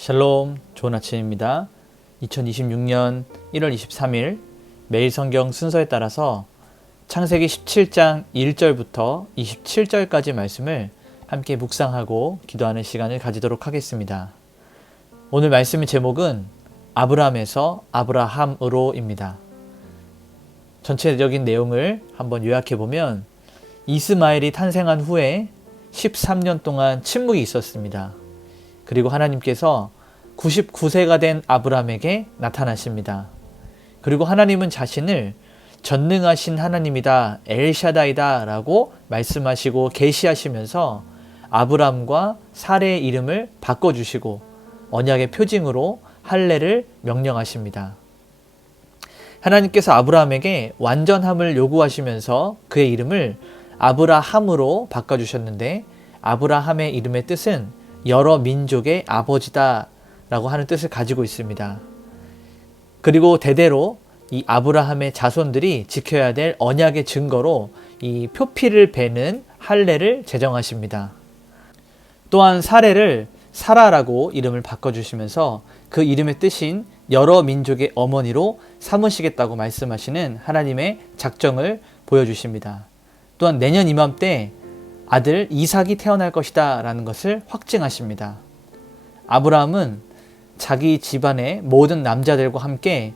샬롬, 좋은 아침입니다. 2026년 1월 23일 매일 성경 순서에 따라서 창세기 17장 1절부터 27절까지 말씀을 함께 묵상하고 기도하는 시간을 가지도록 하겠습니다. 오늘 말씀의 제목은 아브람에서 아브라함으로입니다. 전체적인 내용을 한번 요약해보면 이스마엘이 탄생한 후에 13년 동안 침묵이 있었습니다. 그리고 하나님께서 99세가 된 아브람에게 나타나십니다. 그리고 하나님은 자신을 전능하신 하나님이다, 엘샤다이다 라고 말씀하시고 계시하시면서 아브람과 사레의 이름을 바꿔주시고 언약의 표징으로 할례를 명령하십니다. 하나님께서 아브람에게 완전함을 요구하시면서 그의 이름을 아브라함으로 바꿔주셨는데, 아브라함의 이름의 뜻은 여러 민족의 아버지다 라고 하는 뜻을 가지고 있습니다. 그리고 대대로 이 아브라함의 자손들이 지켜야 될 언약의 증거로 이 표피를 베는 할례를 제정하십니다. 또한 사레를 사라라고 이름을 바꿔주시면서 그 이름의 뜻인 여러 민족의 어머니로 삼으시겠다고 말씀하시는 하나님의 작정을 보여주십니다. 또한 내년 이맘때 아들 이삭이 태어날 것이다 라는 것을 확증하십니다. 아브라함은 자기 집안의 모든 남자들과 함께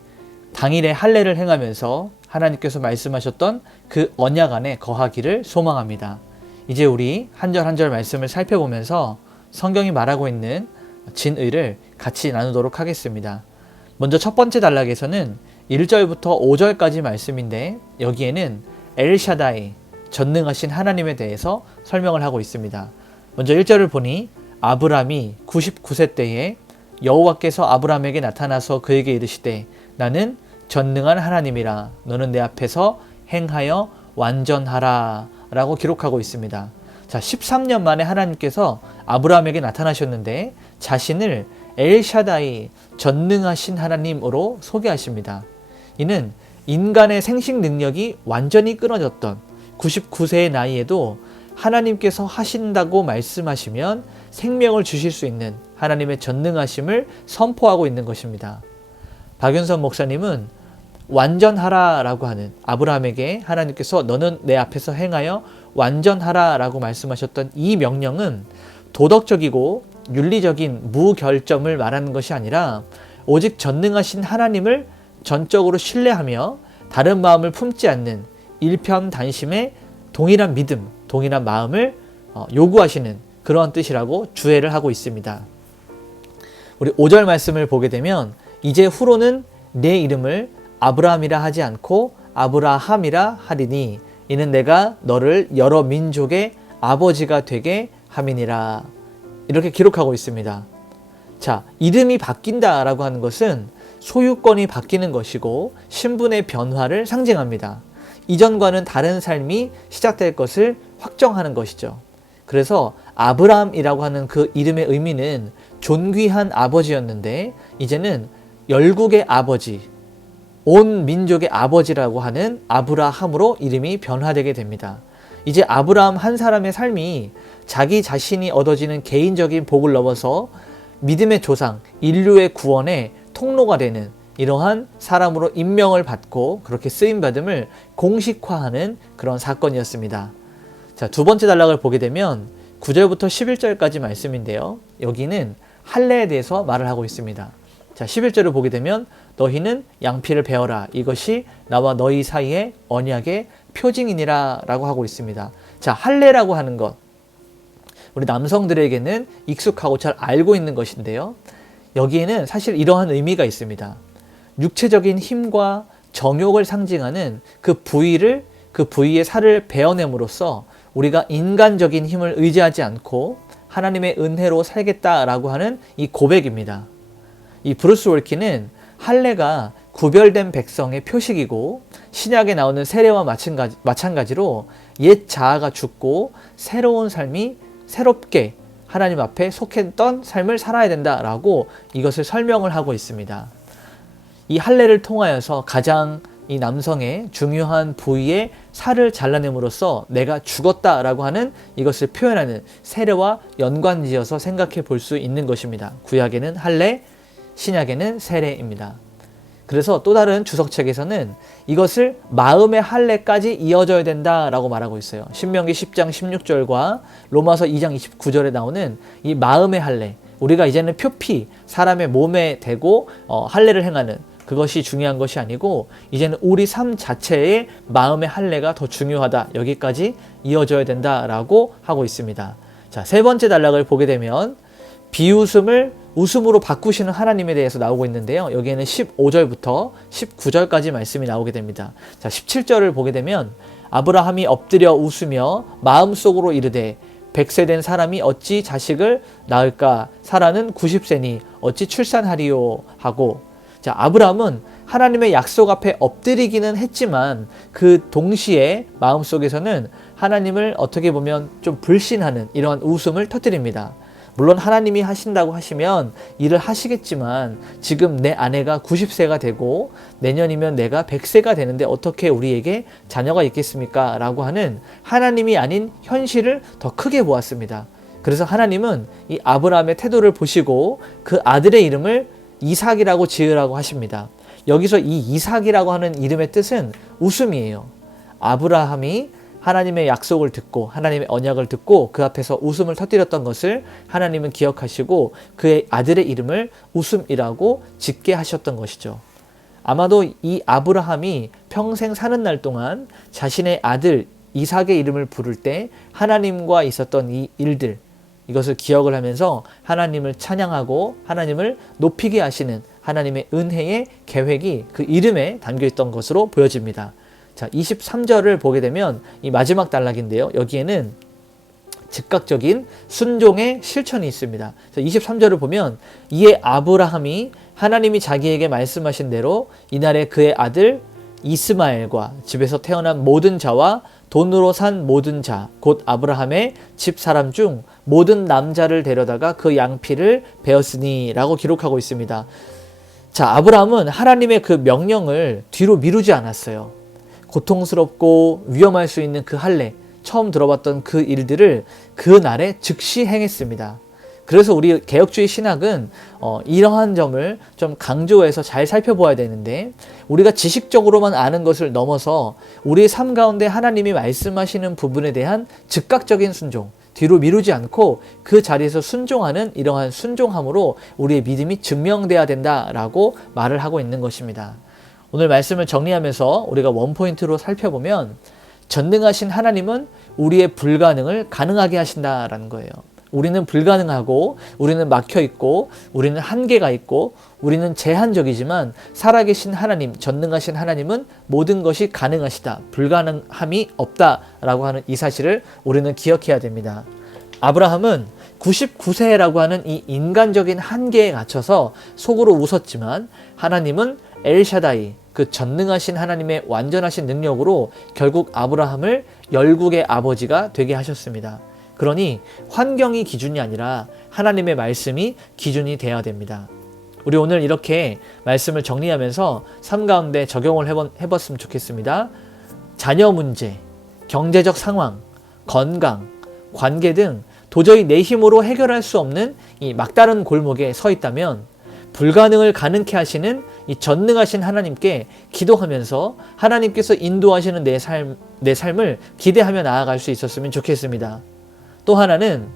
당일에 할례를 행하면서 하나님께서 말씀하셨던 그 언약 안에 거하기를 소망합니다. 이제 우리 한 절 한 절 말씀을 살펴보면서 성경이 말하고 있는 진의를 같이 나누도록 하겠습니다. 먼저 첫 번째 단락에서는 1절부터 5절까지 말씀인데, 여기에는 엘샤다이, 전능하신 하나님에 대해서 설명을 하고 있습니다. 먼저 1절을 보니 아브람이 99세 때에 여호와께서 아브람에게 나타나서 그에게 이르시되 나는 전능한 하나님이라, 너는 내 앞에서 행하여 완전하라 라고 기록하고 있습니다. 자, 13년 만에 하나님께서 아브람에게 나타나셨는데 자신을 엘샤다이, 전능하신 하나님으로 소개하십니다. 이는 인간의 생식 능력이 완전히 끊어졌던 99세의 나이에도 하나님께서 하신다고 말씀하시면 생명을 주실 수 있는 하나님의 전능하심을 선포하고 있는 것입니다. 박윤선 목사님은 완전하라 라고 하는, 아브라함에게 하나님께서 너는 내 앞에서 행하여 완전하라 라고 말씀하셨던 이 명령은 도덕적이고 윤리적인 무결점을 말하는 것이 아니라 오직 전능하신 하나님을 전적으로 신뢰하며 다른 마음을 품지 않는 일편단심의 동일한 믿음, 동일한 마음을 요구하시는 그러한 뜻이라고 주해를 하고 있습니다. 우리 5절 말씀을 보게 되면 이제 후로는 내 이름을 아브라함이라 하지 않고 아브라함이라 하리니 이는 내가 너를 여러 민족의 아버지가 되게 함이니라, 이렇게 기록하고 있습니다. 자, 이름이 바뀐다라고 하는 것은 소유권이 바뀌는 것이고 신분의 변화를 상징합니다. 이전과는 다른 삶이 시작될 것을 확정하는 것이죠. 그래서 아브람이라고 하는 그 이름의 의미는 존귀한 아버지였는데 이제는 열국의 아버지, 온 민족의 아버지라고 하는 아브라함으로 이름이 변화되게 됩니다. 이제 아브라함 한 사람의 삶이 자기 자신이 얻어지는 개인적인 복을 넘어서 믿음의 조상, 인류의 구원의 통로가 되는 이러한 사람으로 임명을 받고 그렇게 쓰임받음을 공식화하는 그런 사건이었습니다. 자, 두 번째 단락을 보게 되면 9절부터 11절까지 말씀인데요. 여기는 할례에 대해서 말을 하고 있습니다. 자, 11절을 보게 되면 너희는 양피를 베어라, 이것이 나와 너희 사이의 언약의 표징이니라 라고 하고 있습니다. 자, 할례라고 하는 것, 우리 남성들에게는 익숙하고 잘 알고 있는 것인데요. 여기에는 사실 이러한 의미가 있습니다. 육체적인 힘과 정욕을 상징하는 그 부위의 살을 베어냄으로써 우리가 인간적인 힘을 의지하지 않고 하나님의 은혜로 살겠다라고 하는 이 고백입니다. 이 브루스 월키는 할례가 구별된 백성의 표식이고 신약에 나오는 세례와 마찬가지로 옛 자아가 죽고 새로운 삶이 새롭게 하나님 앞에 속했던 삶을 살아야 된다라고 이것을 설명을 하고 있습니다. 이 할례를 통하여서 가장 이 남성의 중요한 부위의 살을 잘라냄으로써 내가 죽었다라고 하는 이것을 표현하는 세례와 연관지어서 생각해 볼 수 있는 것입니다. 구약에는 할례, 신약에는 세례입니다. 그래서 또 다른 주석책에서는 이것을 마음의 할례까지 이어져야 된다라고 말하고 있어요. 신명기 10장 16절과 로마서 2장 29절에 나오는 이 마음의 할례, 우리가 이제는 표피, 사람의 몸에 대고 할례를 행하는 그것이 중요한 것이 아니고 이제는 우리 삶 자체의 마음의 할례가 더 중요하다. 여기까지 이어져야 된다라고 하고 있습니다. 자, 세 번째 단락을 보게 되면 비웃음을 웃음으로 바꾸시는 하나님에 대해서 나오고 있는데요. 여기에는 15절부터 19절까지 말씀이 나오게 됩니다. 자, 17절을 보게 되면 아브라함이 엎드려 웃으며 마음속으로 이르되 100세 된 사람이 어찌 자식을 낳을까? 사라는 90세니 어찌 출산하리요? 하고, 자, 아브라함은 하나님의 약속 앞에 엎드리기는 했지만 그 동시에 마음속에서는 하나님을 어떻게 보면 좀 불신하는 이러한 웃음을 터뜨립니다. 물론 하나님이 하신다고 하시면 일을 하시겠지만 지금 내 아내가 90세가 되고 내년이면 내가 100세가 되는데 어떻게 우리에게 자녀가 있겠습니까? 라고 하는 하나님이 아닌 현실을 더 크게 보았습니다. 그래서 하나님은 이 아브라함의 태도를 보시고 그 아들의 이름을 이삭이라고 지으라고 하십니다. 여기서 이 이삭이라고 하는 이름의 뜻은 웃음이에요. 아브라함이 하나님의 약속을 듣고 하나님의 언약을 듣고 그 앞에서 웃음을 터뜨렸던 것을 하나님은 기억하시고 그의 아들의 이름을 웃음이라고 짓게 하셨던 것이죠. 아마도 이 아브라함이 평생 사는 날 동안 자신의 아들 이삭의 이름을 부를 때 하나님과 있었던 이 일들, 이것을 기억을 하면서 하나님을 찬양하고 하나님을 높이게 하시는 하나님의 은혜의 계획이 그 이름에 담겨 있던 것으로 보여집니다. 자, 23절을 보게 되면 이 마지막 단락인데요. 여기에는 즉각적인 순종의 실천이 있습니다. 23절을 보면 이에 아브라함이 하나님이 자기에게 말씀하신 대로 이날에 그의 아들 이스마엘과 집에서 태어난 모든 자와 돈으로 산 모든 자, 곧 아브라함의 집 사람 중 모든 남자를 데려다가 그 양피를 베었으니 라고 기록하고 있습니다. 자, 아브라함은 하나님의 그 명령을 뒤로 미루지 않았어요. 고통스럽고 위험할 수 있는 그 할례, 처음 들어봤던 그 일들을 그 날에 즉시 행했습니다. 그래서 우리 개혁주의 신학은 이러한 점을 좀 강조해서 잘 살펴보아야 되는데, 우리가 지식적으로만 아는 것을 넘어서 우리의 삶 가운데 하나님이 말씀하시는 부분에 대한 즉각적인 순종, 뒤로 미루지 않고 그 자리에서 순종하는 이러한 순종함으로 우리의 믿음이 증명돼야 된다라고 말을 하고 있는 것입니다. 오늘 말씀을 정리하면서 우리가 원포인트로 살펴보면 전능하신 하나님은 우리의 불가능을 가능하게 하신다라는 거예요. 우리는 불가능하고 우리는 막혀있고 우리는 한계가 있고 우리는 제한적이지만 살아계신 하나님, 전능하신 하나님은 모든 것이 가능하시다, 불가능함이 없다라고 하는 이 사실을 우리는 기억해야 됩니다. 아브라함은 99세라고 하는 이 인간적인 한계에 갇혀서 속으로 웃었지만 하나님은 엘샤다이, 그 전능하신 하나님의 완전하신 능력으로 결국 아브라함을 열국의 아버지가 되게 하셨습니다. 그러니 환경이 기준이 아니라 하나님의 말씀이 기준이 되어야 됩니다. 우리 오늘 이렇게 말씀을 정리하면서 삶 가운데 적용을 해봤으면 좋겠습니다. 자녀 문제, 경제적 상황, 건강, 관계 등 도저히 내 힘으로 해결할 수 없는 이 막다른 골목에 서 있다면 불가능을 가능케 하시는 이 전능하신 하나님께 기도하면서 하나님께서 인도하시는 내 삶을 기대하며 나아갈 수 있었으면 좋겠습니다. 또 하나는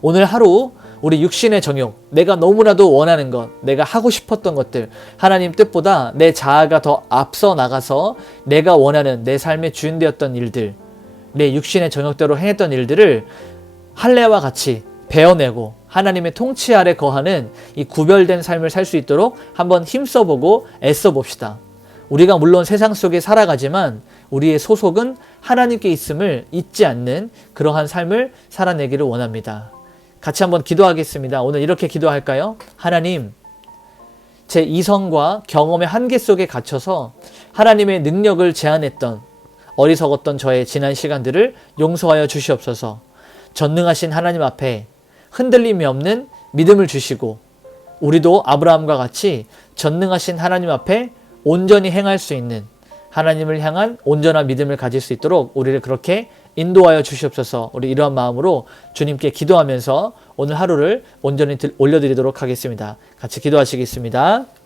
오늘 하루 우리 육신의 정욕, 내가 너무나도 원하는 것, 내가 하고 싶었던 것들, 하나님 뜻보다 내 자아가 더 앞서 나가서 내가 원하는 내 삶의 주인 되었던 일들, 내 육신의 정욕대로 행했던 일들을 할례와 같이 베어내고 하나님의 통치 아래 거하는 이 구별된 삶을 살 수 있도록 한번 힘써보고 애써봅시다. 우리가 물론 세상 속에 살아가지만 우리의 소속은 하나님께 있음을 잊지 않는 그러한 삶을 살아내기를 원합니다. 같이 한번 기도하겠습니다. 오늘 이렇게 기도할까요? 하나님, 제 이성과 경험의 한계 속에 갇혀서 하나님의 능력을 제한했던 어리석었던 저의 지난 시간들을 용서하여 주시옵소서. 전능하신 하나님 앞에 흔들림이 없는 믿음을 주시고 우리도 아브라함과 같이 전능하신 하나님 앞에 온전히 행할 수 있는 하나님을 향한 온전한 믿음을 가질 수 있도록 우리를 그렇게 인도하여 주시옵소서. 우리 이러한 마음으로 주님께 기도하면서 오늘 하루를 온전히 올려드리도록 하겠습니다. 같이 기도하시겠습니다.